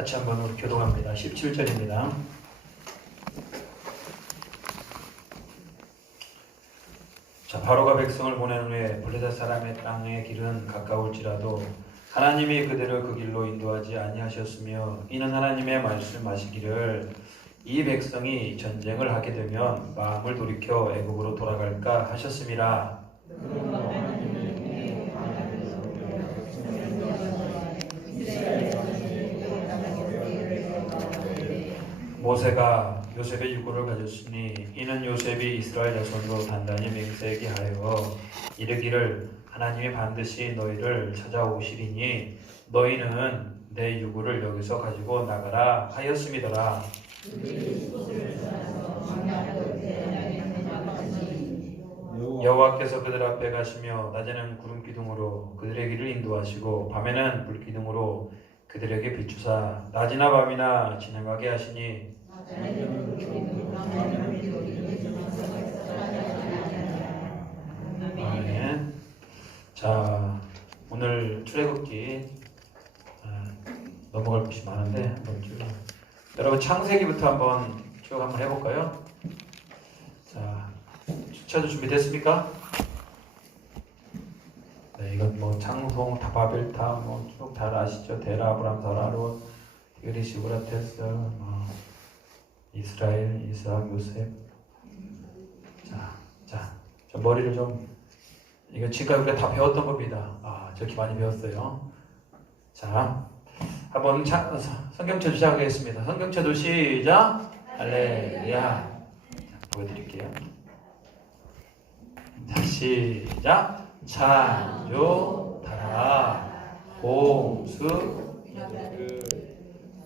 같이 한번 우리 교독합니다. 17절입니다. 자, 바로가 백성을 보낸 후에 블레셋 사람의 땅의 길은 가까울지라도 하나님이 그들을 그 길로 인도하지 아니하셨으며 이는 하나님의 말씀하시기를 이 백성이 전쟁을 하게 되면 마음을 돌이켜 애국으로 돌아갈까 하셨음이라. 모세가 요셉의 유고를 가졌으니 이는 요셉이 이스라엘 자손으로 단단히 맹세하게 하여 이르기를 하나님이 반드시 너희를 찾아오시리니 너희는 내 유고를 여기서 가지고 나가라 하였음이더라. 여호와께서 그들 앞에 가시며 낮에는 구름 기둥으로 그들의 길을 인도하시고 밤에는 불 기둥으로 그들에게 비추사 낮이나 밤이나 지나가게 하시니 아멘. 자, 오늘 출애굽기 넘어갈 것이 많은데 한번 쭉 여러분 창세기부터 한번 쭉 한번 해볼까요? 자, 주차도 준비됐습니까? 네, 이건 뭐 창송, 다바벨타 뭐 쭉 잘 아시죠? 데라, 아브람, 사라롯, 디그리스, 유브라테스, 이스라엘, 이삭, 요셉. 자, 저 머리를 좀 이거 지금까지 우리가 다 배웠던 겁니다. 저렇게 많이 배웠어요. 자, 한번 성경체도 시작하겠습니다. 성경체도 시작. 할렐루야. 보여드릴게요. 자, 시작. 창조, 타락, 홍수,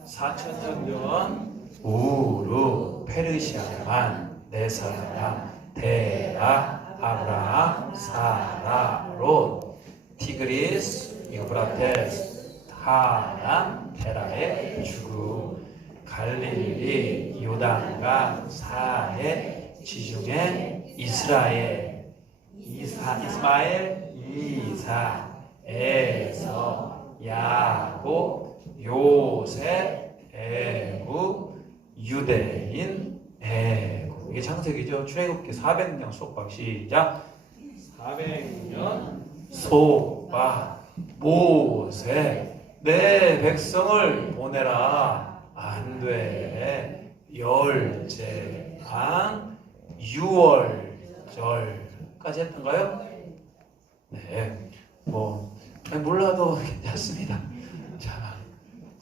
4,000년 전 우루, 페르시아만, 네 사람, 데라, 아브라함, 사라, 롯, 티그리스, 유브라테스, 하람, 테라의 죽음, 갈릴리, 요단강, 사해, 지중해, 이스라엘, 이스마엘, 이사, 에서, 야곱, 요셉, 애굽, 유대인, 애굽. 이게 창세기죠. 출애굽기 400년 속박 시작. 400년 속박 모세 내 백성을 보내라. 안돼. 열제강 유월절까지 했던가요? 네, 뭐 몰라도 괜찮습니다. 자,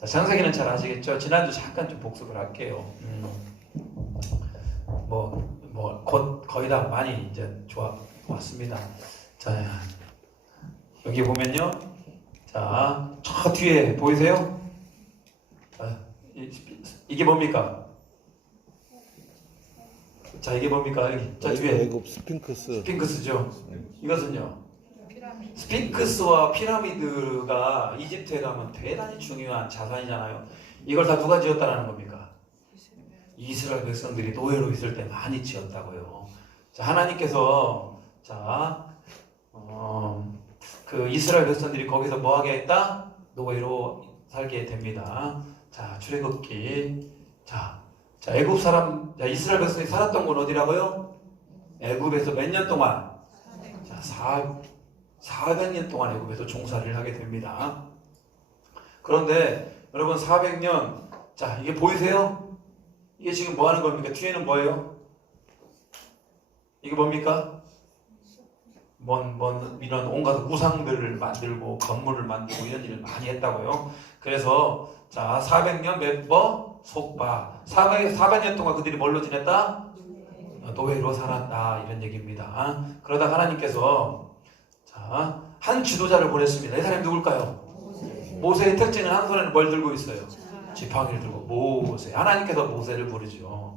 창세기는 잘 아시겠죠? 지난주 잠깐 좀 복습을 할게요. 곧 거의 다 많이 이제 왔습니다. 자, 여기 보면요. 자, 저 뒤에 보이세요? 자, 이게 뭡니까? 자, 이게 뭡니까? 여기 저 뒤에 애굽 스핑크스죠. 이것은요. 스핑크스와 피라미드가 이집트에 가면 대단히 중요한 자산이잖아요. 이걸 다 누가 지었다라는 겁니까? 이스라엘 백성들이 노예로 있을 때 많이 지었다고요. 자, 하나님께서 그 이스라엘 백성들이 거기서 뭐하게 했다? 노예로 살게 됩니다. 자, 출애굽기. 자, 애굽 사람, 이스라엘 백성이 살았던 건 어디라고요? 애굽에서 몇 년 동안? 자, 400년 동안 애굽에서 종살이를 하게 됩니다. 그런데 여러분 400년, 자, 이게 보이세요? 이게 지금 뭐 하는 겁니까? 뒤에는 뭐예요? 이게 뭡니까? 이런 온갖 우상들을 만들고 건물을 만들고 이런 일을 많이 했다고요. 그래서 자, 400년 속박. 400년 동안 그들이 뭘로 지냈다? 노예로 살았다. 이런 얘기입니다. 그러다 하나님께서 자, 한 지도자를 보냈습니다. 이 사람이 누굴까요? 모세의 특징은 한 손에는 뭘 들고 있어요? 지팡이를 들고. 모세. 하나님께서 모세를 부르죠.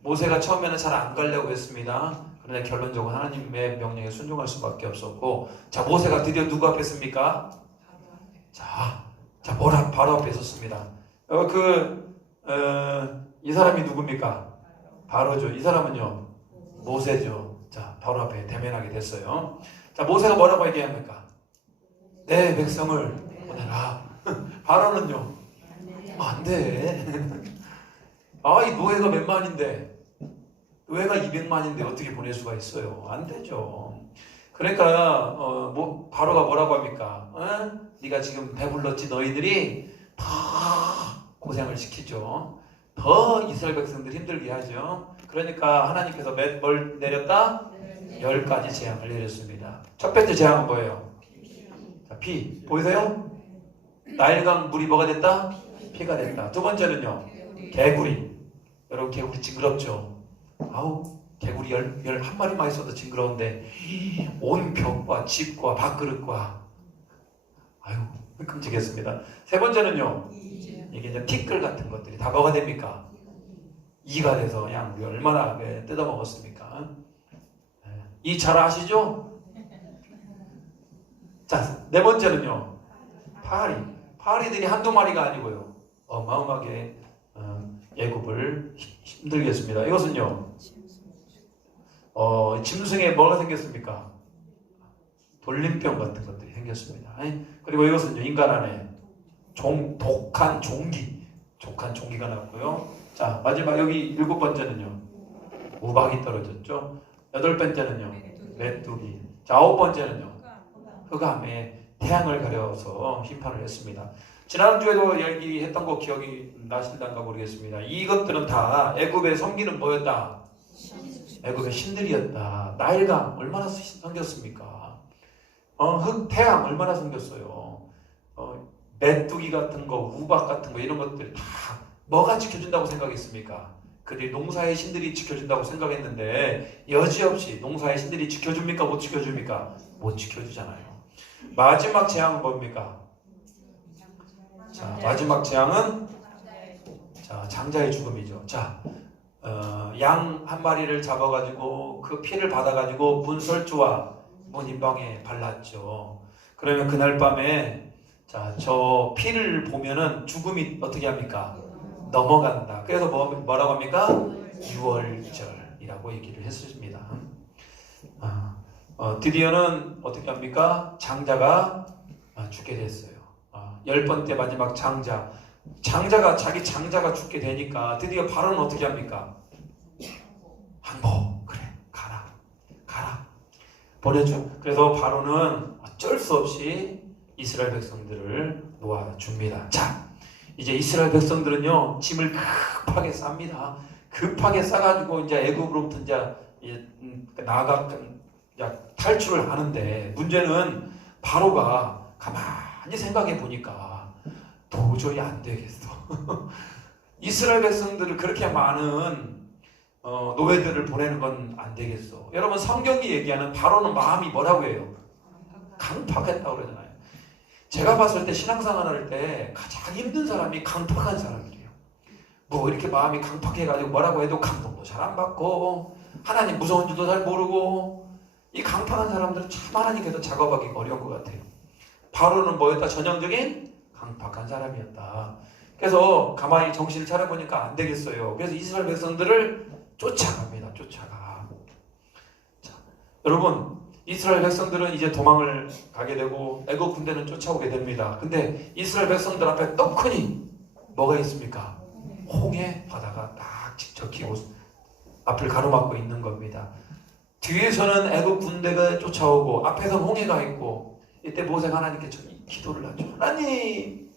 모세가 처음에는 잘 안 가려고 했습니다. 그런데 결론적으로 하나님의 명령에 순종할 수밖에 없었고, 자, 모세가 드디어 누구 앞에 섭니까? 자, 바로 앞에 섰습니다. 이 사람이 누굽니까? 바로죠. 이 사람은요, 모세죠. 자, 바로 앞에 대면하게 됐어요. 자, 모세가 뭐라고 얘기합니까? 내 백성을 보내라. 바로는요, 안 돼. 아, 이 노예가 몇 만인데, 노예가 200만인데 어떻게 보낼 수가 있어요? 안 되죠. 그러니까 바로가 뭐라고 합니까? 네가 지금 배불렀지 너희들이 더 고생을 시키죠. 더 이스라엘 백성들 힘들게 하죠. 그러니까 하나님께서 뭘 내렸다? 10가지 재앙을 내렸습니다. 첫 번째 재앙은 뭐예요? 자, 피. 보이세요? 나일강 물이 뭐가 됐다? 피가 됐다. 두 번째는요? 개구리. 여러분 개구리 징그럽죠? 아우 개구리 한 마리만 있어도 징그러운데 온 벽과 집과 밥그릇과 아유 끔찍했습니다. 세 번째는요? 이게 이제 티끌 같은 것들이 다 뭐가 됩니까? 이가 돼서 그냥 우리 얼마나 뜯어 먹었습니까? 이 잘 아시죠? 자, 네 번째는요? 파리들이 한두 마리가 아니고요. 어마어마하게 애굽을 힘들게 했습니다. 이것은요? 짐승에 뭐가 생겼습니까? 돌림병 같은 것들이 생겼습니다. 그리고 이것은요? 인간 안에 독한 종기가 나왔고요. 자, 마지막 여기 7번째는요? 우박이 떨어졌죠. 8번째는요? 메뚜기. 자, 9번째는요? 흑암에 태양을 가려서 심판을 했습니다. 지난주에도 얘기했던 거 기억이 나실란가 모르겠습니다. 이것들은 다 애굽의 섬기는 뭐였다? 애굽의 신들이었다. 나일강 얼마나 섬겼습니까? 태양 얼마나 섬겼어요. 메뚜기 같은 거, 우박 같은 거 이런 것들이 다 뭐가 지켜준다고 생각했습니까? 그들이 농사의 신들이 지켜준다고 생각했는데 여지없이 농사의 신들이 지켜줍니까? 못 지켜줍니까? 못 지켜주잖아요. 마지막 재앙은 뭡니까? 자, 마지막 재앙은 자, 장자의 죽음이죠. 자, 양 한 마리를 잡아가지고 그 피를 받아가지고 문설주와 문인방에 발랐죠. 그러면 그날 밤에 자, 저 피를 보면은 죽음이 어떻게 합니까? 넘어간다. 그래서 뭐라고 합니까? 유월절이라고 얘기를 했습니다. 드디어는 어떻게 합니까? 장자가 죽게 됐어요. 10번째 마지막 자기 장자가 죽게 되니까 드디어 바로는 어떻게 합니까? 항복. 그래, 가라. 보내줘. 그래서 바로는 어쩔 수 없이 이스라엘 백성들을 놓아줍니다. 자, 이제 이스라엘 백성들은요 짐을 급하게 쌉니다. 급하게 싸가지고 이제 애굽으로부터 이제 탈출을 하는데 문제는 바로가 가만히 생각해 보니까 도저히 안 되겠어. 이스라엘 백성들을 그렇게 많은 노예들을 보내는 건 안 되겠어. 여러분 성경이 얘기하는 바로는 마음이 뭐라고 해요? 강팍했다고 그러잖아요. 제가 봤을 때 신앙생활 할 때 가장 힘든 사람이 강팍한 사람이에요. 뭐 이렇게 마음이 강팍해가지고 뭐라고 해도 감동도 잘 안 받고 하나님 무서운 줄도 잘 모르고 이 강팍한 사람들은 참 하나님께서 작업하기 어려운 것 같아요. 바로는 뭐였다? 전형적인 강팍한 사람이었다. 그래서 가만히 정신을 차려보니까 안 되겠어요. 그래서 이스라엘 백성들을 쫓아갑니다. 자, 여러분 이스라엘 백성들은 이제 도망을 가게 되고 애국 군대는 쫓아오게 됩니다. 근데 이스라엘 백성들 앞에 떡하니 뭐가 있습니까? 홍해 바다가 딱 적히고 앞을 가로막고 있는 겁니다. 뒤에서는 애국 군대가 쫓아오고 앞에서는 홍해가 있고 이때 모세 하나님께 기도를 하죠. 하나님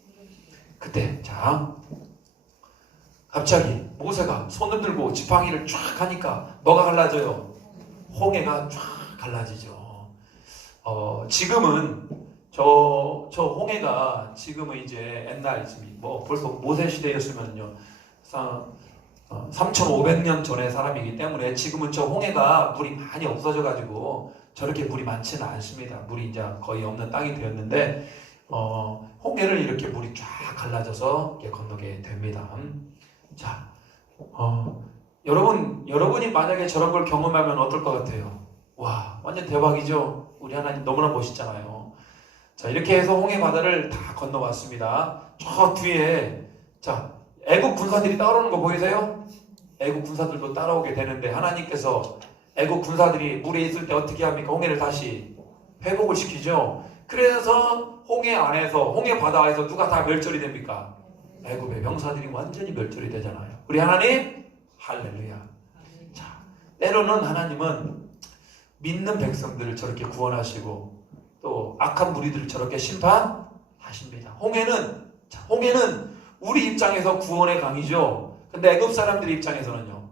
그때 자 갑자기 모세가 손을 들고 지팡이를 쫙 하니까 뭐가 갈라져요? 홍해가 쫙 갈라지죠. 지금은 저 홍해가 지금은 이제 옛날 뭐 벌써 모세 시대였으면요 3,500년 전의 사람이기 때문에 지금은 저 홍해가 물이 많이 없어져 가지고 저렇게 물이 많지는 않습니다. 물이 이제 거의 없는 땅이 되었는데 홍해를 이렇게 물이 쫙 갈라져서 이렇게 건너게 됩니다. 자, 여러분이 만약에 저런 걸 경험하면 어떨 것 같아요? 와, 완전 대박이죠? 우리 하나님 너무나 멋있잖아요. 자, 이렇게 해서 홍해 바다를 다 건너왔습니다. 저 뒤에, 자, 애국 군사들이 따라오는 거 보이세요? 애국 군사들도 따라오게 되는데 하나님께서 애국 군사들이 물에 있을 때 어떻게 합니까? 홍해를 다시 회복을 시키죠. 그래서 홍해 안에서, 홍해 바다에서 누가 다 멸절이 됩니까? 애굽의 병사들이 완전히 멸절이 되잖아요. 우리 하나님 할렐루야. 자, 때로는 하나님은 믿는 백성들을 저렇게 구원하시고 또 악한 무리들을 저렇게 심판하십니다. 홍해는 우리 입장에서 구원의 강이죠. 근데 애굽 사람들 입장에서는요,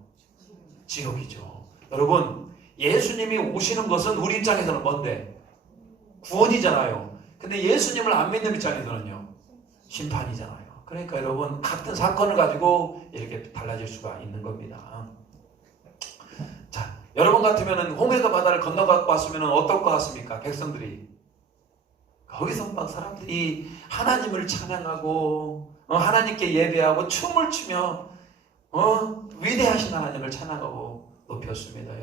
지옥이죠. 여러분, 예수님이 오시는 것은 우리 입장에서는 뭔데? 구원이잖아요. 근데 예수님을 안 믿는 입장에서는요, 심판이잖아요. 그러니까 여러분, 같은 사건을 가지고 이렇게 달라질 수가 있는 겁니다. 자, 여러분 같으면 홍해가 바다를 건너갖고 왔으면 어떨 것 같습니까? 백성들이 거기서 막 사람들이 하나님을 찬양하고 하나님께 예배하고 춤을 추며 위대하신 하나님을 찬양하고 높였습니다.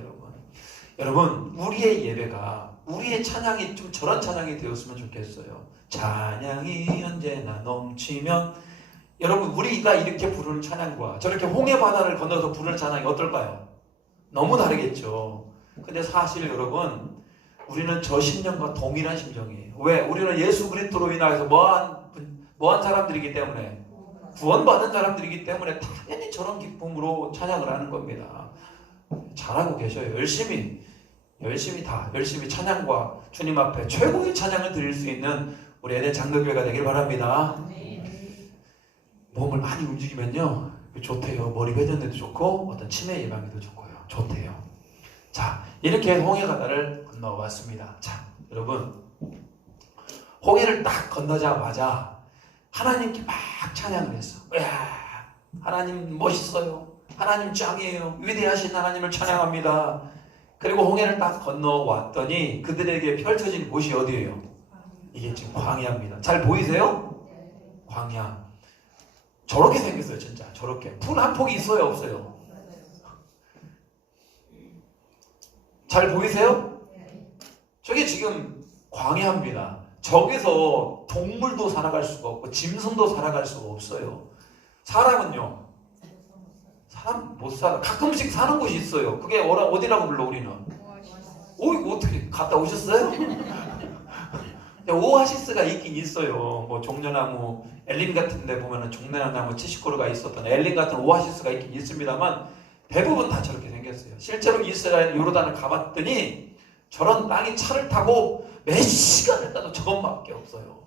여러분 우리의 예배가, 우리의 찬양이 좀 저런 찬양이 되었으면 좋겠어요. 찬양이 언제나 넘치면. 여러분, 우리가 이렇게 부르는 찬양과 저렇게 홍해 바다를 건너서 부르는 찬양이 어떨까요? 너무 다르겠죠. 근데 사실 여러분, 우리는 저 심령과 동일한 심정이에요. 왜? 우리는 예수 그리스도로 인하여서 뭐한 사람들이기 때문에, 구원받은 사람들이기 때문에 당연히 저런 기쁨으로 찬양을 하는 겁니다. 잘하고 계셔요. 열심히 찬양과 주님 앞에 최고의 찬양을 드릴 수 있는 우리 에덴 장로교회가 되길 바랍니다. 몸을 많이 움직이면요, 좋대요. 머리 회전에도 좋고 어떤 치매 예방에도 좋고요. 좋대요. 자, 이렇게 홍해 바다를 건너왔습니다. 자, 여러분, 홍해를 딱 건너자마자 하나님께 막 찬양을 했어. 이야, 하나님 멋있어요. 하나님 짱이에요. 위대하신 하나님을 찬양합니다. 그리고 홍해를 딱 건너왔더니 그들에게 펼쳐진 곳이 어디예요? 이게 지금 광야입니다. 잘 보이세요? 광야. 저렇게 생겼어요. 진짜 저렇게. 풀 한 폭이 있어요? 없어요? 잘 보이세요? 저게 지금 광야입니다. 저기서 동물도 살아갈 수가 없고 짐승도 살아갈 수가 없어요. 사람은요, 사람 못 살아. 가끔씩 사는 곳이 있어요. 그게 어디라고 불러 우리는? 이거 어떻게 갔다 오셨어요? 오아시스가 있긴 있어요. 뭐 종려나무, 엘림 같은 데 보면은 종려나무 70그루가 있었던 엘림 같은 오아시스가 있긴 있습니다만 대부분 다 저렇게 생겼어요. 실제로 이스라엘 요르단을 가봤더니 저런 땅이 차를 타고 몇 시간을 따도 저것밖에 없어요.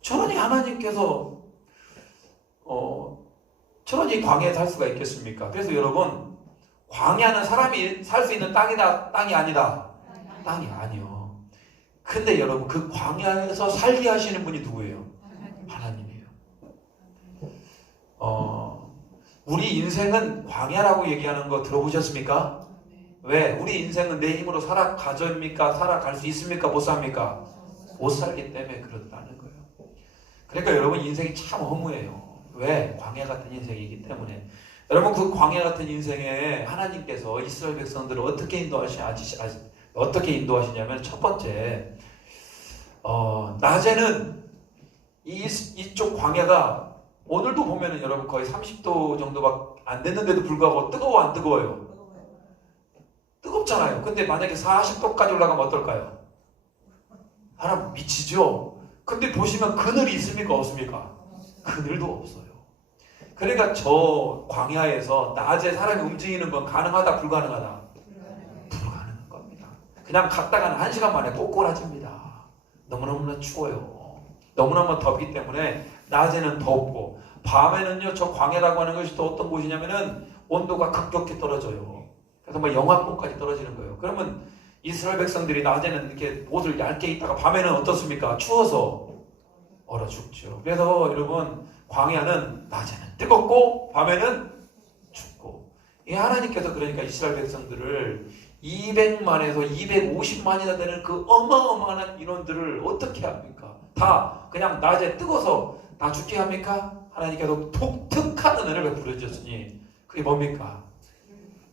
저러니 하나님께서 저러니 광야에 살 수가 있겠습니까? 그래서 여러분, 광야는 사람이 살 수 있는 땅이다, 땅이 아니다? 땅이 아니요. 근데 여러분, 그 광야에서 살게 하시는 분이 누구예요? 하나님이에요. 우리 인생은 광야라고 얘기하는 거 들어보셨습니까? 왜? 우리 인생은 내 힘으로 살아가십니까? 살아갈 수 있습니까? 못 삽니까? 못 살기 때문에 그렇다는 거예요. 그러니까 여러분, 인생이 참 허무해요. 왜? 광야 같은 인생이기 때문에. 여러분, 그 광야 같은 인생에 하나님께서 이스라엘 백성들을 어떻게 인도하시냐면, 첫 번째, 낮에는 이쪽 광야가 오늘도 보면은 여러분 거의 30도 정도밖에 안 됐는데도 불구하고 뜨거워 안 뜨거워요? 뜨겁잖아요. 근데 만약에 40도까지 올라가면 어떨까요? 사람 미치죠? 근데 보시면 그늘이 있습니까? 없습니까? 그늘도 없어요. 그러니까 저 광야에서 낮에 사람이 움직이는 건 가능하다, 불가능하다? 불가능한 겁니다. 그냥 갔다가는 1시간 만에 꼬꾸라집니다. 너무너무나 추워요. 너무너무 덥기 때문에 낮에는 덥고, 밤에는요, 저 광야라고 하는 것이 또 어떤 곳이냐면은 온도가 급격히 떨어져요. 그래서 뭐 영하권까지 떨어지는 거예요. 그러면 이스라엘 백성들이 낮에는 이렇게 옷을 얇게 입다가 밤에는 어떻습니까? 추워서 얼어 죽죠. 그래서 여러분, 광야는 낮에는 뜨겁고 밤에는 춥고, 이 하나님께서 그러니까 이스라엘 백성들을 200만에서 250만이나 되는 그 어마어마한 인원들을 어떻게 합니까? 다 그냥 낮에 뜨거워서 다 죽게 합니까? 하나님께서 독특한 은혜를 베풀어 주셨으니 그게 뭡니까?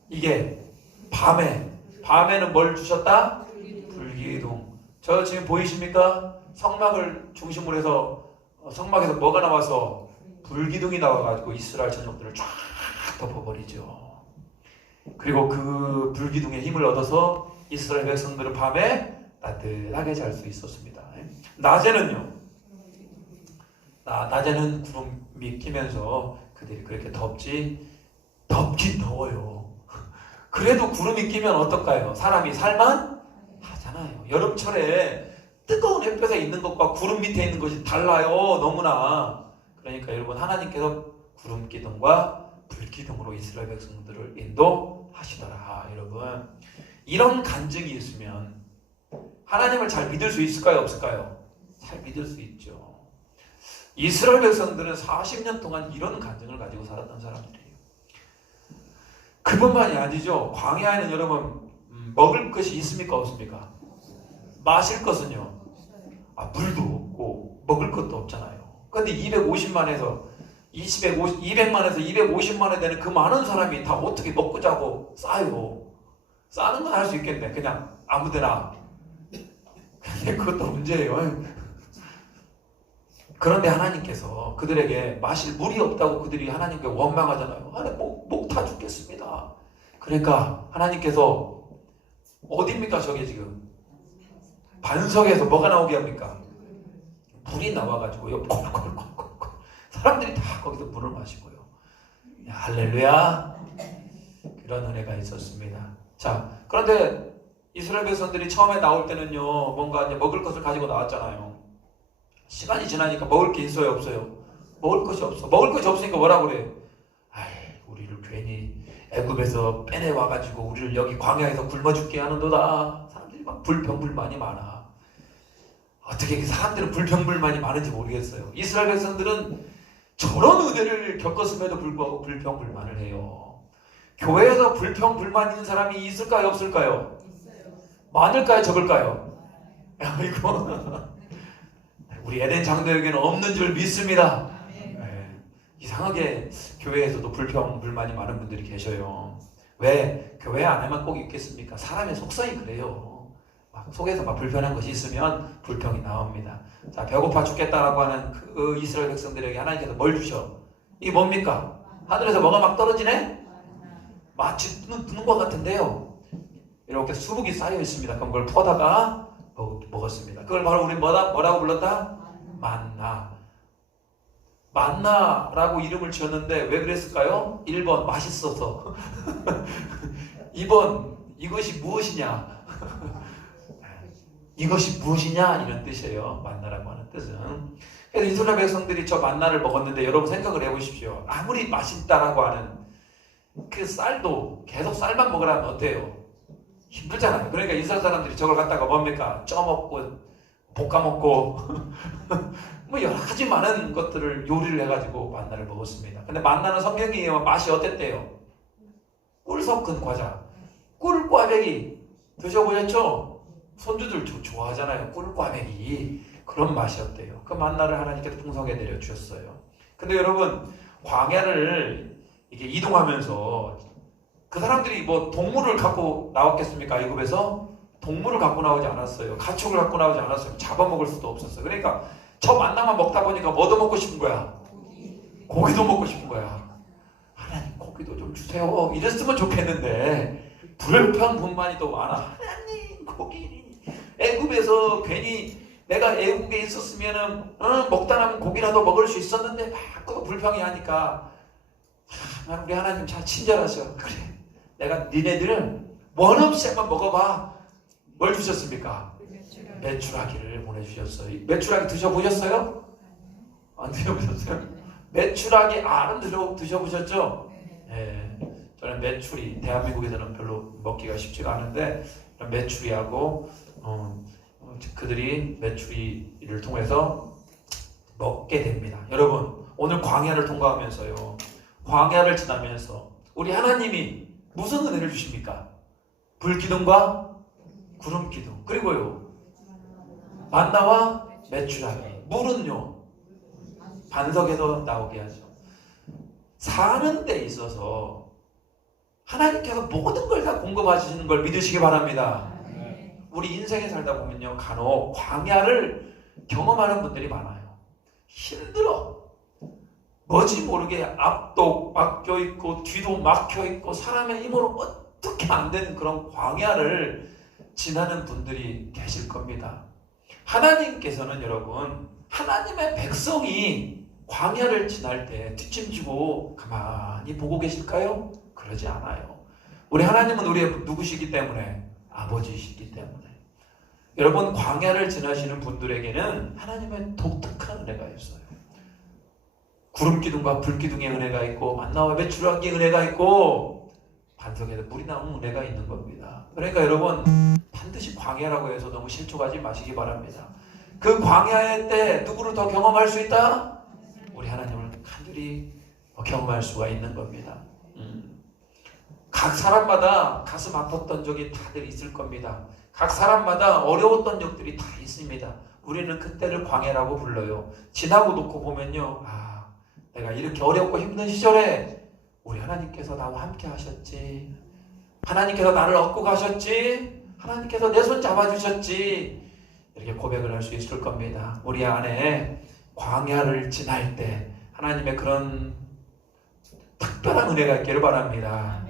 이게 밤에는 뭘 주셨다? 불기둥. 저 지금 보이십니까? 성막을 중심으로 해서 성막에서 뭐가 나와서 불기둥이 나와가지고 이스라엘 전역들을 쫙 덮어버리죠. 그리고 그 불기둥의 힘을 얻어서 이스라엘 백성들은 밤에 따뜻하게 잘 수 있었습니다. 낮에는요, 낮에는 구름이 끼면서 그들이 그렇게 덥긴 더워요. 그래도 구름이 끼면 어떨까요? 사람이 살만 하잖아요. 여름철에 뜨거운 햇볕에 있는 것과 구름 밑에 있는 것이 달라요. 너무나. 그러니까 여러분, 하나님께서 구름 기둥과 불 기둥으로 이스라엘 백성들을 인도하시더라. 여러분, 이런 간증이 있으면 하나님을 잘 믿을 수 있을까요? 없을까요? 잘 믿을 수 있죠. 이스라엘 백성들은 40년 동안 이런 간증을 가지고 살았던 사람들이에요. 그뿐만이 아니죠. 광야에는 여러분 먹을 것이 있습니까? 없습니까? 마실 것은요. 물도 없고 먹을 것도 없잖아요. 그런데 250만에서 250만에 되는 그 많은 사람이 다 어떻게 먹고 자고 싸요? 싸는 건 할 수 있겠네. 그냥 아무데나. 근데 그것도 문제예요. 그런데 하나님께서 그들에게 마실 물이 없다고 그들이 하나님께 원망하잖아요. 목 타 죽겠습니다. 그러니까 하나님께서 어디입니까? 저게 지금 반석에서 뭐가 나오게 합니까? 물이 나와가지고요. 콜콜콜콜 사람들이 다 거기서 물을 마시고요. 야, 할렐루야. 그런 은혜가 있었습니다. 자, 그런데 이스라엘 백성들이 처음에 나올 때는요, 뭔가 이제 먹을 것을 가지고 나왔잖아요. 시간이 지나니까 먹을 게 있어요, 없어요? 먹을 것이 없어. 먹을 것이 없으니까 뭐라 그래? 우리를 괜히 애굽에서 빼내 와가지고 우리를 여기 광야에서 굶어 죽게 하는도다. 사람들이 막 불평불만이 많아. 어떻게 사람들은 불평불만이 많은지 모르겠어요. 이스라엘 백성들은 저런 은혜를 겪었음에도 불구하고 불평불만을 해요. 교회에서 불평불만 있는 사람이 있을까요, 없을까요? 있어요. 많을까요, 적을까요? 아이고. 우리 에덴 장로에게는 없는 줄 믿습니다. 네. 이상하게 교회에서도 불평불만이 많은 분들이 계셔요. 왜? 교회 안에만 꼭 있겠습니까? 사람의 속성이 그래요. 속에서 불편한 것이 있으면 불평이 나옵니다. 자, 배고파 죽겠다라고 하는 그 이스라엘 백성들에게 하나님께서 뭘 주셔? 이게 뭡니까? 하늘에서 뭐가 막 떨어지네? 마치 뜨는 것 같은데요. 이렇게 수북이 쌓여 있습니다. 그럼 그걸 퍼다가 먹었습니다. 그걸 바로 우리 뭐라고 불렀다? 만나. 만나라고 이름을 지었는데 왜 그랬을까요? 1번 맛있어서 2번 이것이 무엇이냐 이것이 무엇이냐 이런 뜻이에요. 만나라고 하는 뜻은. 그래서 이스라엘 백성들이 저 만나를 먹었는데 여러분 생각을 해보십시오. 아무리 맛있다라고 하는 그 쌀도 계속 쌀만 먹으라면 어때요? 힘들잖아요. 그러니까 이스라엘 사람들이 저걸 갖다가 뭡니까? 쪄먹고 볶아먹고 뭐 여러 가지 많은 것들을 요리를 해가지고 만나를 먹었습니다. 근데 만나는 성경이 맛이 어땠대요? 꿀 섞은 과자. 꿀꽈배기 드셔보셨죠? 손주들 좋아하잖아요. 꿀꽈배기. 그런 맛이었대요. 그 만나를 하나님께서 풍성하게 내려주셨어요. 근데 여러분, 광야를 이렇게 이동하면서 그 사람들이 뭐 동물을 갖고 나왔겠습니까? 애굽에서? 동물을 갖고 나오지 않았어요. 가축을 갖고 나오지 않았어요. 잡아먹을 수도 없었어요. 그러니까 저 만나만 먹다 보니까 뭐도 먹고 싶은 거야? 고기도 먹고 싶은 거야. 하나님 고기도 좀 주세요. 이랬으면 좋겠는데 불평불만이 또 많아. 하나님 고기 애굽에서 괜히 내가 애국에 있었으면은 먹다 남은 고기라도 먹을 수 있었는데 막 불평이 하니까 우리 하나님 잘 친절하셔. 그래 내가 니네들은 원 없이 한번 먹어봐. 뭘 주셨습니까? 메추라기를 보내주셨어요. 메추라기 드셔보셨어요? 안 드셔보셨어요? 메추라기 알은 드셔보셨죠? 네. 저는 메추리 대한민국에서는 별로 먹기가 쉽지가 않은데 메추리하고 그들이 메추리를 통해서 먹게 됩니다. 여러분 오늘 광야를 통과하면서요. 광야를 지나면서 우리 하나님이 무슨 은혜를 주십니까? 불기둥과 구름기둥 그리고요 만나와 메추라기 물은요 반석에서 나오게 하죠. 사는 데 있어서 하나님께서 모든 걸 다 공급하시는 걸 믿으시기 바랍니다. 우리 인생에 살다 보면요 간혹 광야를 경험하는 분들이 많아요. 힘들어. 뭔지 모르게 앞도 막혀있고 뒤도 막혀있고 사람의 힘으로 어떻게 안 되는 그런 광야를 지나는 분들이 계실 겁니다. 하나님께서는 여러분 하나님의 백성이 광야를 지날 때 뒷짐지고 가만히 보고 계실까요? 그러지 않아요. 우리 하나님은 우리의 누구시기 때문에? 아버지시기 때문에. 여러분, 광야를 지나시는 분들에게는 하나님의 독특한 은혜가 있어요. 구름기둥과 불기둥의 은혜가 있고 만나와 배추라기의 은혜가 있고 반석에도 물이 나오는 은혜가 있는 겁니다. 그러니까 여러분, 반드시 광야라고 해서 너무 실족하지 마시기 바랍니다. 그 광야의 때 누구를 더 경험할 수 있다? 우리 하나님을 간절히 경험할 수가 있는 겁니다. 각 사람마다 가슴 아팠던 적이 다들 있을 겁니다. 각 사람마다 어려웠던 적들이 다 있습니다. 우리는 그때를 광야라고 불러요. 지나고 놓고 보면요, 내가 이렇게 어렵고 힘든 시절에 우리 하나님께서 나와 함께 하셨지, 하나님께서 나를 얻고 가셨지, 하나님께서 내 손 잡아주셨지, 이렇게 고백을 할 수 있을 겁니다. 우리 안에 광야를 지날 때 하나님의 그런 특별한 은혜가 있기를 바랍니다.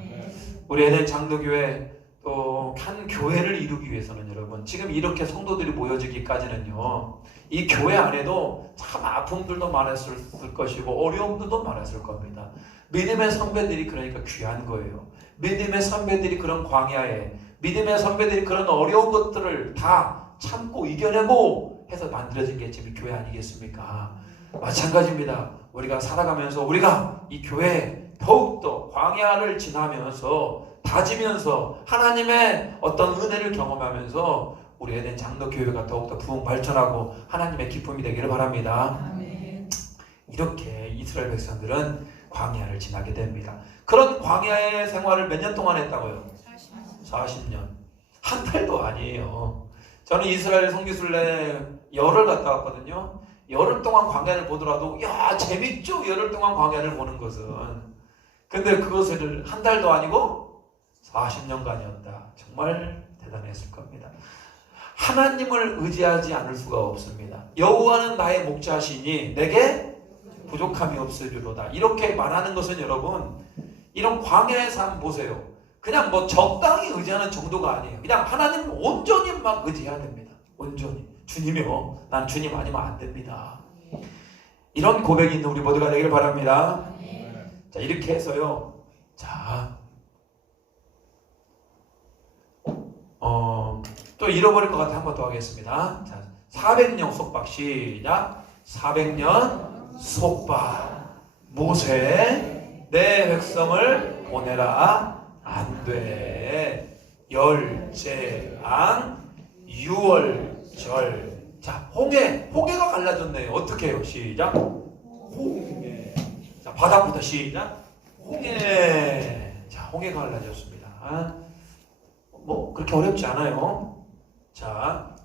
우리 에덴 장로교회 또 한 교회를 이루기 위해서는 여러분, 지금 이렇게 성도들이 모여지기까지는요, 이 교회 안에도 참 아픔들도 많았을 것이고 어려움들도 많았을 겁니다. 믿음의 선배들이 그러니까 귀한 거예요. 믿음의 선배들이 그런 광야에, 믿음의 선배들이 그런 어려운 것들을 다 참고 이겨내고 해서 만들어진 게 지금 교회 아니겠습니까? 마찬가지입니다. 우리가 살아가면서 우리가 이 교회에 더욱더 광야를 지나면서 다지면서 하나님의 어떤 은혜를 경험하면서 우리 에덴 장로교회가 더욱더 부흥 발전하고 하나님의 기쁨이 되기를 바랍니다. 아멘. 이렇게 이스라엘 백성들은 광야를 지나게 됩니다. 그런 광야의 생활을 몇 년 동안 했다고요? 40년. 한 달도 아니에요. 저는 이스라엘 성지순례 열흘 갔다 왔거든요. 열흘 동안 광야를 보더라도 야, 재밌죠? 열흘 동안 광야를 보는 것은. 근데 그것을 한 달도 아니고 40년간이었다. 정말 대단했을 겁니다. 하나님을 의지하지 않을 수가 없습니다. 여호와는 나의 목자시니 내게 부족함이 없으리로다. 이렇게 말하는 것은 여러분, 이런 광야의 삶 보세요. 그냥 뭐 적당히 의지하는 정도가 아니에요. 그냥 하나님 온전히 막 의지해야 됩니다. 온전히. 주님이요, 난 주님 아니면 안 됩니다. 이런 고백이 있는 우리 모두가 되기를 바랍니다. 자, 이렇게 해서요. 자, 또 잃어버릴 것 같아 한 번 더 하겠습니다. 자, 400년 속박 시작. 400년 속박. 모세, 내 백성을 보내라. 안 돼. 열제왕 유월절. 자, 홍해가 갈라졌네요. 어떻게 해요? 시작. 홍해. 자, 바닥부터 시작. 홍해. 자, 홍해가 갈라졌습니다. 뭐 그렇게 어렵지 않아요. 자,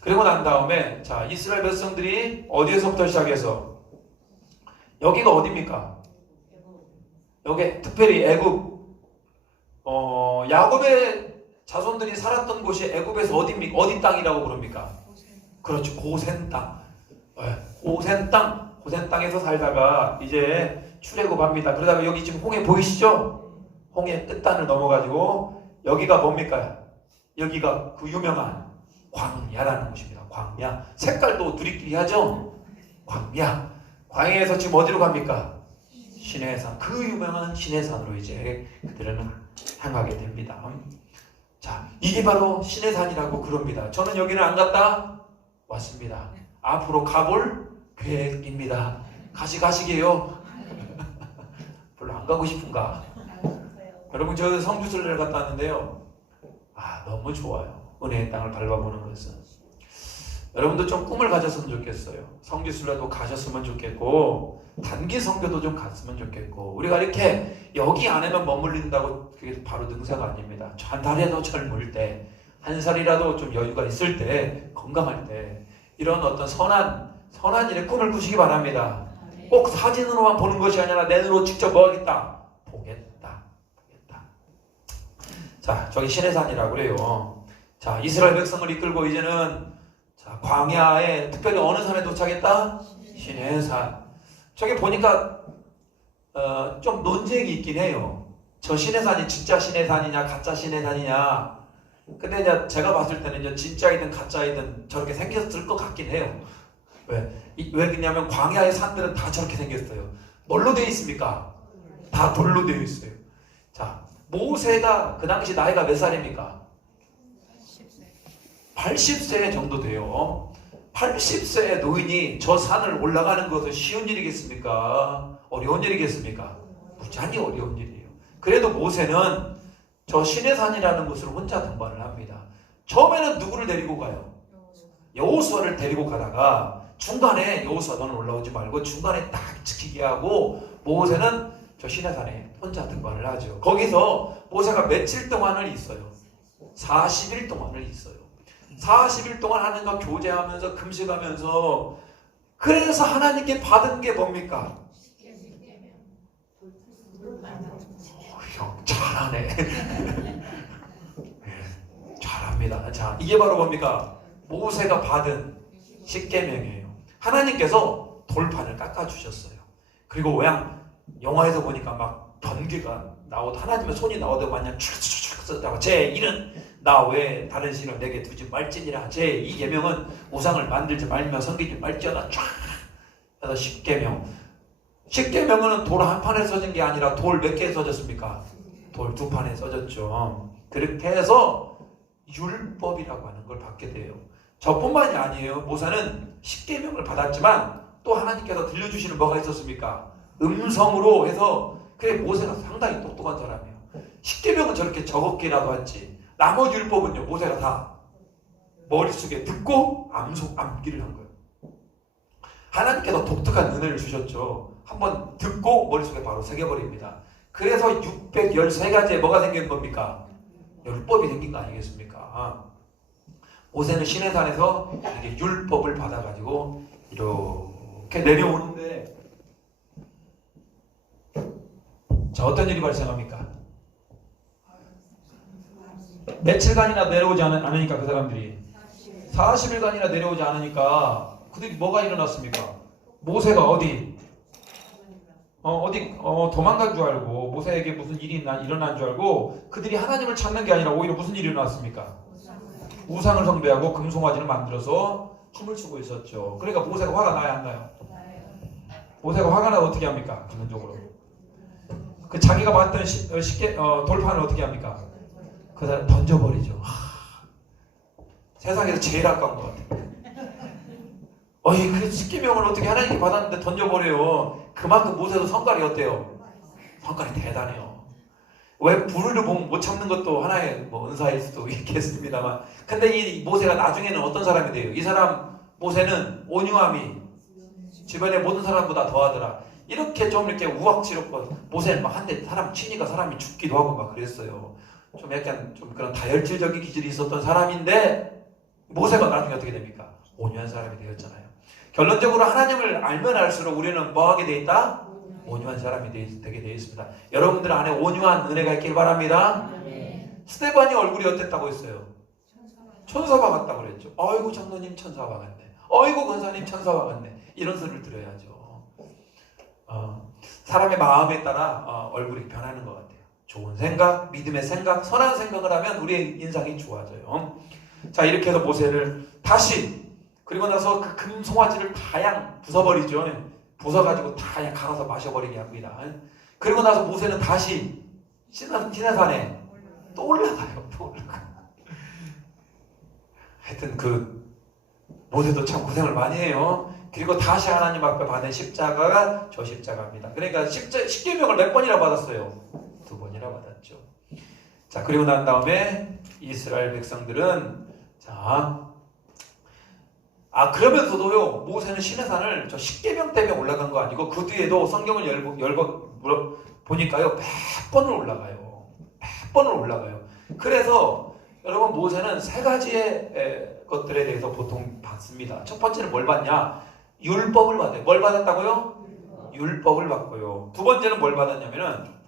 그리고 난 다음에 자, 이스라엘 백성들이 어디에서부터 시작해서 여기가 어디입니까? 여기 특별히 애굽. 야곱의 자손들이 살았던 곳이 애굽에서 어디입니까? 어디 땅이라고 부릅니까? 그렇죠. 고센 땅. 고센 땅. 고센 땅에서 살다가 이제 출애굽합니다. 그러다가 여기 지금 홍해 보이시죠? 홍해 끝단을 넘어가지고 여기가 뭡니까? 여기가 그 유명한 광야라는 곳입니다. 광야. 색깔도 두리끼리 하죠? 광야. 광야에서 지금 어디로 갑니까? 시내산. 그 유명한 시내산으로 이제 그들은 향하게 됩니다. 자, 이게 바로 시내산이라고 그럽니다. 저는 여기는 안 갔다 왔습니다. 앞으로 가볼 계획입니다. 가시게요? 별로 안 가고 싶은가? 여러분, 저 성지순례를 갔다 왔는데요. 너무 좋아요. 은혜의 땅을 밟아보는 것은. 여러분도 좀 꿈을 가졌으면 좋겠어요. 성지순례도 가셨으면 좋겠고, 단기 선교도 좀 갔으면 좋겠고, 우리가 이렇게 여기 안에만 머물린다고 그게 바로 능사가 아닙니다. 한 달이라도 젊을 때, 한 살이라도 좀 여유가 있을 때, 건강할 때, 이런 어떤 선한 일의 꿈을 꾸시기 바랍니다. 꼭 사진으로만 보는 것이 아니라 내 눈으로 직접 뭐 하겠다? 보겠다. 자, 저기 시내산이라고 그래요. 자, 이스라엘 백성을 이끌고 이제는 자, 광야에 특별히 어느 산에 도착했다? 시내산. 저기 보니까 좀 논쟁이 있긴 해요. 저 시내산이 진짜 시내산이냐 가짜 시내산이냐. 근데 이제 제가 봤을 때는 이제 진짜이든 가짜이든 저렇게 생겼을 것 같긴 해요. 왜 그러냐면 광야의 산들은 다 저렇게 생겼어요. 뭘로 되어 있습니까? 다 돌로 되어 있어요. 자, 모세가 그 당시 나이가 몇 살입니까? 80세 정도 돼요. 80세의 노인이 저 산을 올라가는 것은 쉬운 일이겠습니까? 어려운 일이겠습니까? 무지하게 어려운 일이에요. 그래도 모세는 저 시내산이라는 곳을 혼자 등반을 합니다. 처음에는 누구를 데리고 가요? 여호수아를 데리고 가다가 중간에 여호수아 너는 올라오지 말고 중간에 딱 지키게 하고 모세는 저 시내산에 혼자 등반을 하죠. 거기서 모세가 며칠 동안을 있어요? 40일 동안을 있어요. 40일 동안 하나님과 교제하면서 금식하면서 그래서 하나님께 받은 게 뭡니까? 형 잘하네. 잘합니다. 자, 이게 바로 뭡니까? 모세가 받은 십계명이에요. 하나님께서 돌판을 깎아주셨어요. 그리고 그냥 영화에서 보니까 막 번개가 나오고 하나님의 손이 나오다가 마냥 촤촤촤 쓰다가 제1은 나 왜 다른 신을 내게 두지 말지니라. 제2계명은 우상을 만들지 말며 섬기지 말지어다. 쫙 해서 십계명. 십계명은 돌 한 판에 써진 게 아니라 돌 몇 개에 써졌습니까? 돌 두 판에 써졌죠. 그렇게 해서 율법이라고 하는 걸 받게 돼요. 저뿐만이 아니에요. 모세는 십계명을 받았지만 또 하나님께서 들려주시는 뭐가 있었습니까? 음성으로 해서. 그래, 모세가 상당히 똑똑한 사람이에요. 십계명은 저렇게 적었기라도 했지. 나머지 율법은요, 모세가 다 머릿속에 듣고 암기를 한 거예요. 하나님께서 독특한 은혜를 주셨죠. 한번 듣고 머릿속에 바로 새겨버립니다. 그래서 613가지에 뭐가 생긴 겁니까? 율법이 생긴 거 아니겠습니까? 모세는 시내산에서 이렇게 율법을 받아가지고 이렇게 내려오는데, 자, 어떤 일이 발생합니까? 며칠간이나 내려오지 않으니까 그 사람들이 40일간이나 내려오지 않으니까 그들이 뭐가 일어났습니까? 모세가 어디 도망간 줄 알고 모세에게 무슨 일이 일어난 줄 알고 그들이 하나님을 찾는 게 아니라 오히려 무슨 일이 일어났습니까? 우상을 숭배하고 금송아지를 만들어서 춤을 추고 있었죠. 그러니까 모세가 화가 나야 안 나요? 모세가 화가 나면 어떻게 합니까? 기본적으로 그 자기가 봤던 돌판을 어떻게 합니까? 그 사람 던져버리죠. 세상에서 제일 아까운 것 같아요. 그 십계명을 어떻게 하나님께 받았는데 던져버려요. 그만큼 모세도 성깔이 어때요? 성깔이 대단해요. 왜 불을 보면 못 참는 것도 하나의 은사일 수도 있겠습니다만, 근데 이 모세가 나중에는 어떤 사람이 돼요? 이 사람 모세는 온유함이 주변의 모든 사람보다 더하더라. 이렇게 좀 이렇게 우악지럽고 모세는 막 한 대 사람 치니까 사람이 죽기도 하고 막 그랬어요. 좀 약간 좀 그런 다혈질적인 기질이 있었던 사람인데 모세가 나중에 어떻게 됩니까? 온유한 사람이 되었잖아요. 결론적으로 하나님을 알면 알수록 우리는 뭐 하게 돼 있다? 온유한 사람이 되게 되어 있습니다. 여러분들 안에 온유한 은혜가 있길 바랍니다. 스데반이 얼굴이 어땠다고 했어요? 천사와 같다고 그랬죠. 아이고 장로님 천사와 같네. 아이고 권사님 천사와 같네. 이런 소리를 들어야죠. 사람의 마음에 따라 얼굴이 변하는 것 같아요. 좋은 생각, 믿음의 생각, 선한 생각을 하면 우리의 인상이 좋아져요. 자, 이렇게 해서 모세를 다시, 그리고 나서 그 금송아지를 다양 부숴버리죠. 부숴가지고 다양 갈아서 마셔버리게 합니다. 그리고 나서 모세는 다시 시내산에 또 올라가요. 하여튼 모세도 참 고생을 많이 해요. 그리고 다시 하나님 앞에 받은 십자가가 저 십자가입니다. 그러니까 십계명을 몇 번이나 받았어요? 2번이나 받았죠. 자, 그리고 난 다음에 이스라엘 백성들은 그러면서도요, 모세는 시내산을 저 십계명 때문에 올라간 거 아니고 그 뒤에도 성경을 보니까요, 몇 번을 올라가요. 몇 번을 올라가요. 그래서 여러분, 모세는 3가지의 것들에 대해서 보통 받습니다. 첫 번째는 뭘 받냐? 율법을 받아요. 뭘 받았다고요? 율법을 받고요. 두 번째는 뭘 받았냐면은,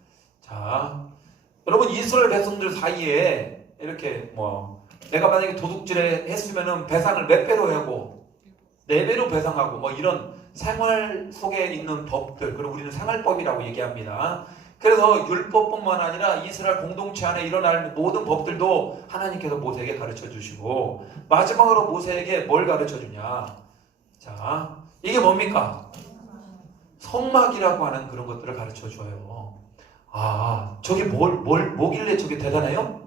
여러분, 이스라엘 백성들 사이에 이렇게 내가 만약에 도둑질을 했으면은 배상을 몇 배로 하고 4배로 배상하고 이런 생활 속에 있는 법들, 그리고 우리는 생활법이라고 얘기합니다. 그래서 율법뿐만 아니라 이스라엘 공동체 안에 일어날 모든 법들도 하나님께서 모세에게 가르쳐 주시고, 마지막으로 모세에게 뭘 가르쳐 주냐? 자, 이게 뭡니까? 성막이라고 하는 그런 것들을 가르쳐 줘요. 아, 저게 뭐길래 저게 대단해요?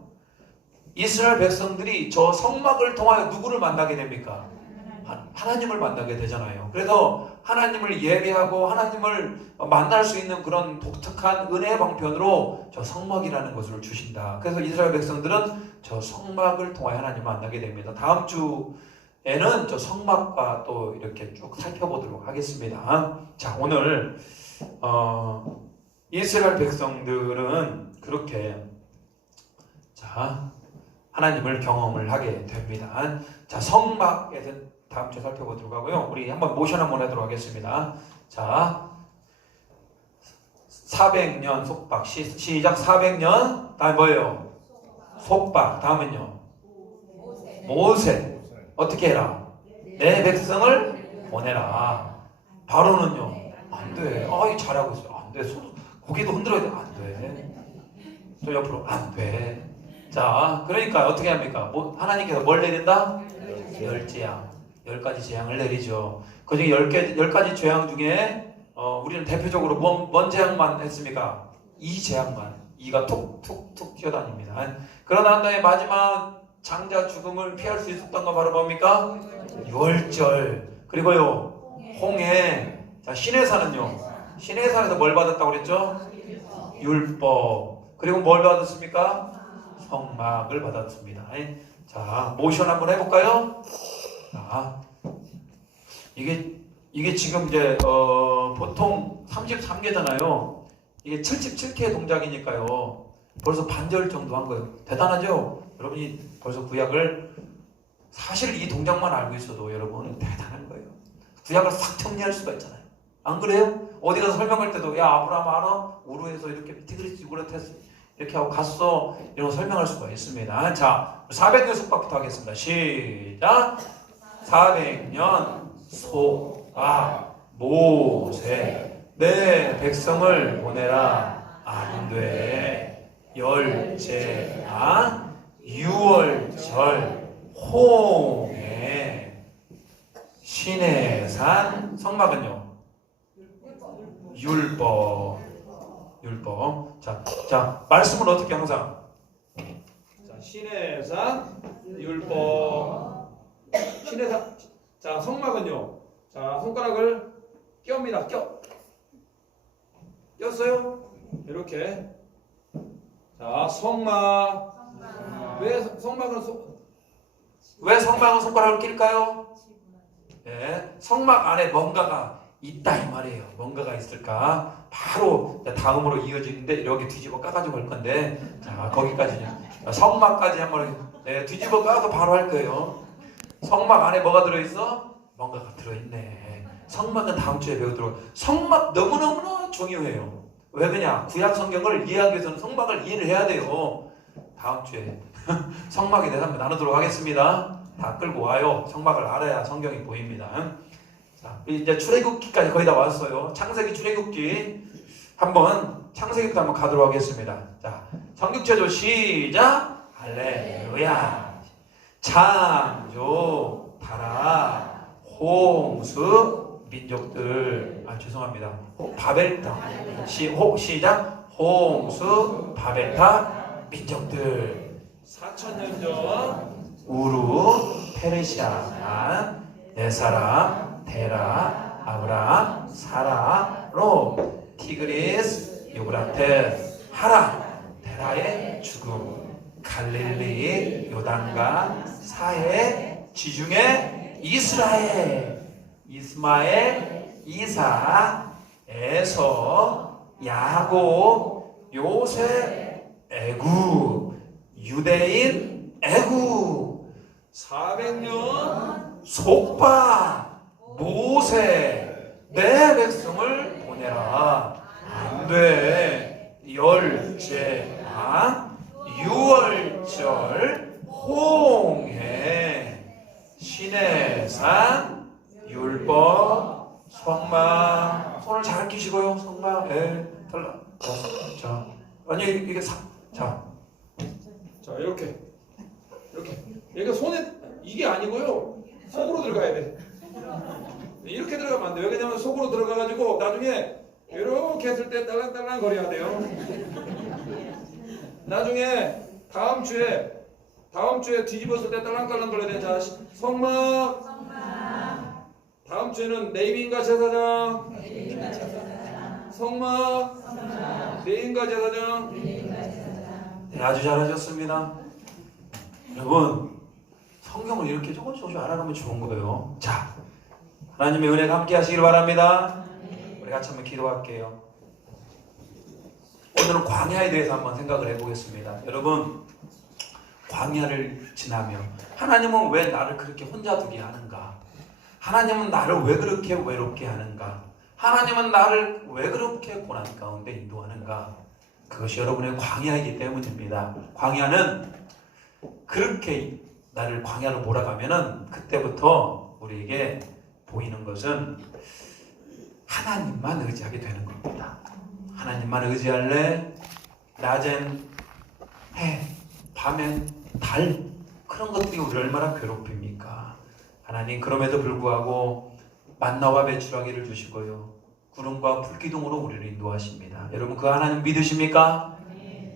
이스라엘 백성들이 저 성막을 통하여 누구를 만나게 됩니까? 하나님을 만나게 되잖아요. 그래서 하나님을 예배하고 하나님을 만날 수 있는 그런 독특한 은혜의 방편으로 저 성막이라는 것을 주신다. 그래서 이스라엘 백성들은 저 성막을 통하여 하나님을 만나게 됩니다. 다음 주에는 저 성막과 또 이렇게 쭉 살펴보도록 하겠습니다. 자, 오늘 이스라엘 백성들은 그렇게 자 하나님을 경험을 하게 됩니다. 자, 성막에 대한 다음 주에 살펴보도록 하고요. 우리 한번 모션 한번 하도록 하겠습니다. 자, 400년 속박 시작. 400년 다음 뭐예요? 속박. 다음은요? 모세. 어떻게 해라? 내 백성을 보내라. 바로는요? 안 돼. 아이 잘하고 있어요. 안 돼. 고개도 흔들어야 돼. 안 돼. 또 옆으로 안 돼. 자, 그러니까 어떻게 합니까? 하나님께서 뭘 내린다? 10재앙. 10가지 재앙을 내리죠. 그 중에 10가지 재앙 중에 우리는 대표적으로 뭔 재앙만 했습니까? 이 재앙만. 이가 툭툭툭 뛰어다닙니다. 그러나 한 다음에 마지막 장자 죽음을 피할 수 있었던 건 바로 뭡니까? 유월절. 그리고요, 홍해. 자, 시내산은요. 시내산에서 뭘 받았다고 그랬죠? 율법. 그리고 뭘 받았습니까? 성막을 받았습니다. 자, 모션 한번 해볼까요? 자, 이게 지금 이제 보통 33개잖아요. 이게 77개 동작이니까요. 벌써 반절 정도 한 거예요. 대단하죠? 여러분이 벌써 구약을 사실 이 동작만 알고 있어도 여러분 대단한 거예요. 구약을 싹 정리할 수가 있잖아요. 안 그래요? 어디 가서 설명할 때도 야 아브라함 알아? 우르에서 이렇게 티그리스 유브라테스 이렇게 하고 갔어. 이런 거 설명할 수가 있습니다. 자, 400년 속박부터 하겠습니다. 시작. 400년 속박 모세 내 백성을 보내라. 안 돼. 열재앙 유월절 홍해 시내산 성막은요? 율법. 자, 말씀은 어떻게 항상? 자, 시내산 율법. 시내산. 자, 성막은요. 자, 손가락을 껴입니다. 꼈어요? 이렇게. 자, 성막. 왜 성막은 손가락을 낄까요? 네, 성막 안에 뭔가가 있다 이 말이에요. 뭔가가 있을까? 바로 다음으로 이어지는데 이렇게 뒤집어 까가지고 할 건데, 자, 거기까지 성막까지 한번 뒤집어 까서 바로 할 거예요. 성막 안에 뭐가 들어있어? 뭔가가 들어있네. 성막은 다음 주에 배우도록. 성막 너무너무나 중요해요. 왜 그러냐? 구약 성경을 이해하기 위해서는 성막을 이해를 해야 돼요. 다음 주에 성막에 대해서 한번 나누도록 하겠습니다. 다 끌고 와요. 성막을 알아야 성경이 보입니다. 자, 이제 출애굽기까지 거의 다 왔어요. 창세기 출애굽기 한번 창세기부터 한번 가도록 하겠습니다. 자, 성육체조 시작. 할렐루야. 창조 타락 홍수 민족들 죄송합니다. 바벨탑 시작. 홍수 바벨탑 민족들 4,000년 전 우루 페르시아 네 사람 데라 아브라함 사라로 티그리스 유브라테스 하란 데라의 죽음 갈릴리 요단강 사해 지중해 이스마엘 이삭 에서 야곱 요셉 애굽 유대인 애굽 400년 속박 모세 내 백성을 보내라. 안돼. 열재앙 유월절 홍해 시내산 율법 성막 손을 잘 끼시고요. 성막 달라. 자, 아니 이게 자 이렇게 이게 손에 이게 아니고요. 속으로 들어가야 돼. 이렇게 들어가면 안 돼요. 왜냐면 속으로 들어가가지고 나중에 이렇게 했을 때 딸랑딸랑 거려야 돼요. 나중에 다음 주에 뒤집었을 때 딸랑딸랑 거려야 돼. 자, 성막. 다음 주에는 내임인가 제사장. 성막. 내임과 제사장. 네, 아주 잘하셨습니다. 여러분, 성경을 이렇게 조금씩 알아가면 좋은 거예요. 자, 하나님의 은혜가 함께 하시길 바랍니다. 우리 같이 한번 기도할게요. 오늘은 광야에 대해서 한번 생각을 해보겠습니다. 여러분, 광야를 지나며 하나님은 왜 나를 그렇게 혼자 두게 하는가? 하나님은 나를 왜 그렇게 외롭게 하는가? 하나님은 나를 왜 그렇게 고난 가운데 인도하는가? 그것이 여러분의 광야이기 때문입니다. 광야는 그렇게 나를 광야로 몰아가면은 그때부터 우리에게 보이는 것은 하나님만 의지하게 되는 겁니다. 하나님만 의지할래? 낮엔 해, 밤엔 달, 그런 것들이 우리를 얼마나 괴롭힙니까? 하나님 그럼에도 불구하고 만나와 배추라기를 주시고요, 구름과 불기둥으로 우리를 인도하십니다. 여러분 그 하나님 믿으십니까?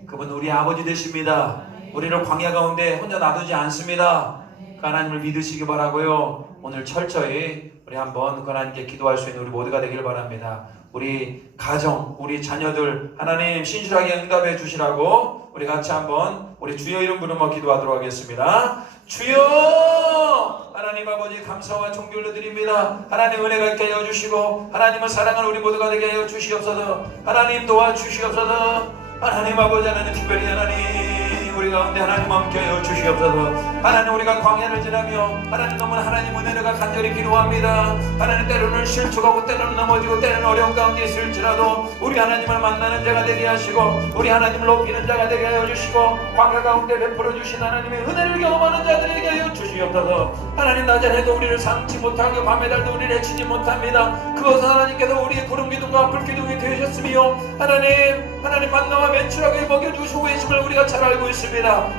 그분 우리 아버지 되십니다. 우리를 광야 가운데 혼자 놔두지 않습니다. 그 하나님을 믿으시기 바라고요. 오늘 철저히 우리 한번 그 하나님께 기도할 수 있는 우리 모두가 되길 바랍니다. 우리 가정, 우리 자녀들 하나님 신실하게 응답해 주시라고 우리 같이 한번 우리 주여 이름 부르며 기도하도록 하겠습니다. 주여! 하나님 아버지 감사와 존귀를 드립니다. 하나님 은혜가 있게 하여 주시고 하나님을 사랑하는 우리 모두가 되게 하여 주시옵소서. 하나님 도와주시옵소서. 하나님 아버지 하나님 특별히 하나님 우리 가운데 하나님 함께하여 주시옵소서. 하나님 우리가 광야를 지나며 하나님 너무나 하나님 은혜가 간절히 필요합니다. 하나님 때로는 실족하고 때로는 넘어지고 때로는 어려운 가운데 있을지라도 우리 하나님을 만나는 자가 되게 하시고 우리 하나님을 높이는 자가 되게 하여 주시고 광야 가운데 베풀어 주신 하나님의 은혜를 경험하는 자들이 되게 하여 주시옵소서. 하나님 낮에 해도 우리를 삼지 못하고 밤에 달도 우리를 해치지 못합니다. 그것은 하나님께서 우리의 구름 기둥과 불 기둥이 되셨으며 하나님 만나와 매출하게 먹여주시고 계심을 우리가 잘 알고 있습니다.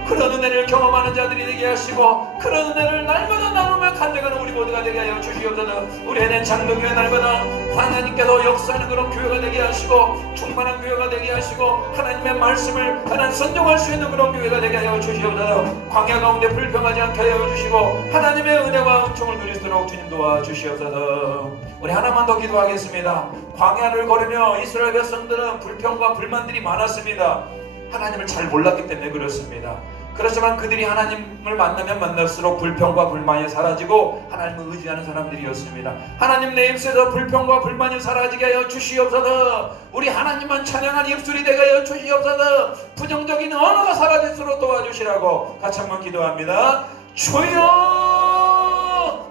그런 은혜를 경험하는 자들이 되게 하시고 그런 은혜를 날마다 나누며 간증하는 우리 모두가 되게 하여 주시옵소서. 우리 에덴 장로교회 날마다 하나님께서 역사하는 그런 교회가 되게 하시고 충만한 교회가 되게 하시고 하나님의 말씀을 하나님 선종할 수 있는 그런 교회가 되게 하여 주시옵소서. 광야 가운데 불평하지 않게 하여 주시고 하나님의 은혜와 은총을 누릴 수 있도록 주님 도와주시옵소서. 우리 하나만 더 기도하겠습니다. 광야를 걸으며 이스라엘 백성들은 불평과 불만들이 많았습니다. 하나님을 잘 몰랐기 때문에 그렇습니다. 그렇지만 그들이 하나님을 만나면 만날수록 불평과 불만이 사라지고 하나님을 의지하는 사람들이었습니다. 하나님 내 입술에서 불평과 불만이 사라지게 하여 주시옵소서. 우리 하나님만 찬양한 입술이 되게 하여 주시옵소서. 부정적인 언어가 사라질수록 도와주시라고 같이 한번 기도합니다. 주여!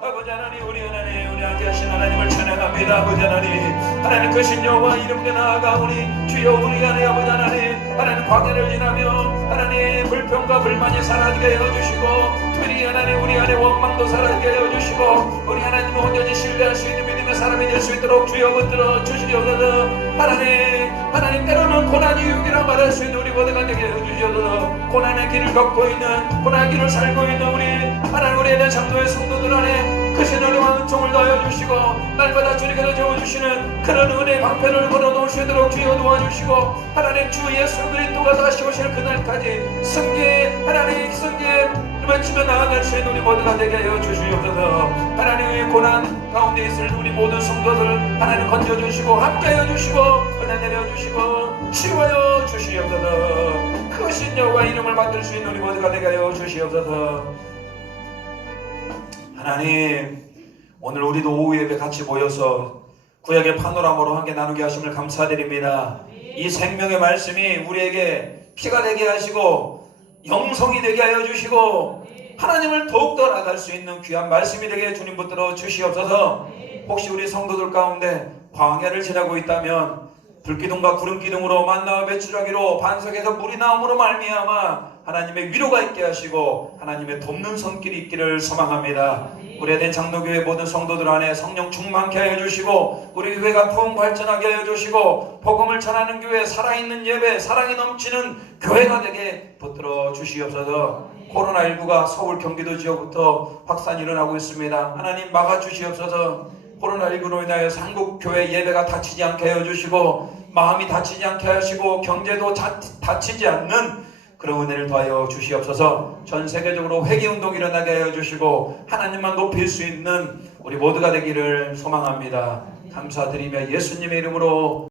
아버지 하나님 우리 하나님 우리 함께 하신 하나님을 찬양합니다. 아버지 하나님 그 신여호와 이름께 나아가오니 주여 우리 안에 아버지 하나님 광야를 지나며 하나님 불평과 불만이 사라지게 해주시고 특별히 하나님 우리 안에 원망도 사라지게 해주시고 우리 하나님을 온전히 신뢰할 수 있는 믿음의 사람이 될 수 있도록 주여 붙들어 주시옵소서. 하나님 때로는 고난이 유익이라 말할 수 있는 우리 모두가 되게 해주시옵소서. 고난의 길을 걷고 있는 고난의 길을 살고 있는 우리 하나님 우리에 대한 장로의 성도들 안에 그 신뢰와 은총을 더하여 주시고 날마다 주님께서 주어주시는 그런 은혜의 방패를 걸어놓을 수 있도록 주여 도와주시고 하나님 주 예수 그리스도가 다시 오실 그날까지 승리에 외치며 나아갈 수 있는 우리 모두가 되게 하여 주시옵소서. 하나님의 고난 가운데 있을 우리 모든 성도들 하나님 건져주시고 함께하여 주시고 은혜 내려주시고 치유하여 주시옵소서. 그 신여호와 이름을 받을 수 있는 우리 모두가 되게 하여 주시옵소서. 하나님 오늘 우리도 오후 예배 같이 모여서 구약의 파노라마로 함께 나누게 하심을 감사드립니다. 이 생명의 말씀이 우리에게 피가 되게 하시고 영성이 되게 하여 주시고 하나님을 더욱더 나갈 수 있는 귀한 말씀이 되게 주님 붙들어 주시옵소서. 혹시 우리 성도들 가운데 광야를 지나고 있다면 불기둥과 구름기둥으로 만나와 배출하기로 반석에서 물이 나옴으로 말미암아 하나님의 위로가 있게 하시고 하나님의 돕는 손길이 있기를 소망합니다. 우리 에덴 장로교회 모든 성도들 안에 성령 충만케 하여 주시고 우리 교회가 부흥 발전하게 하여 주시고 복음을 전하는 교회, 살아있는 예배, 사랑이 넘치는 교회가 되게 붙들어 주시옵소서. 코로나19가 서울 경기도 지역부터 확산이 일어나고 있습니다. 하나님 막아주시옵소서. 코로나19로 인하여 한국교회 예배가 다치지 않게 해주시고 마음이 다치지 않게 하시고 경제도 다치지 않는 그런 은혜를 더하여 주시옵소서. 전 세계적으로 회개운동이 일어나게 하여 주시고 하나님만 높일 수 있는 우리 모두가 되기를 소망합니다. 감사드리며 예수님의 이름으로